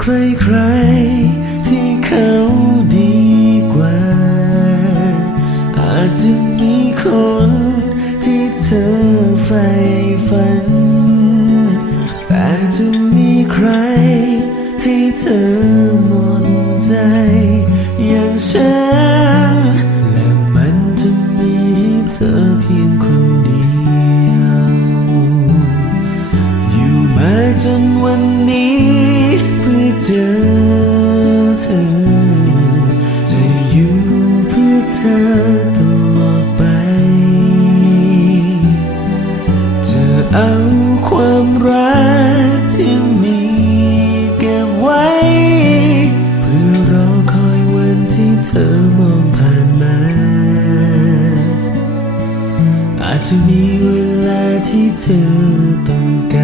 ใครใครที่เขาดีกว่า อาจจะมีคนที่เธอใฝ่ฝัน แต่จะมีใครให้เธอหมดใจ อย่างฉัน และมันจะมีเธอเพียงคนเดียว อยู่มาจนวันนี้ อเธอตลอดไป จะเอาความรักที่มีเก็บไว้ เพื่อรอคอยวันที่เธอมองผ่านมา อาจจะมีเวลาที่เธอต้องการ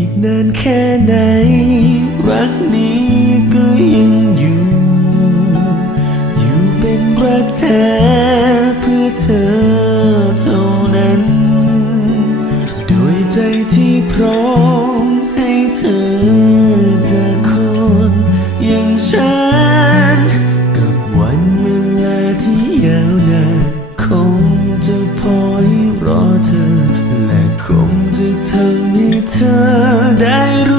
อีกนานแค่ไหน รักนี้ก็ยังอยู่ อยู่เป็นรักแท้เพื่อเธอเท่านั้นด้วยใจที่พร้อมให้เธอ เธอได้รู้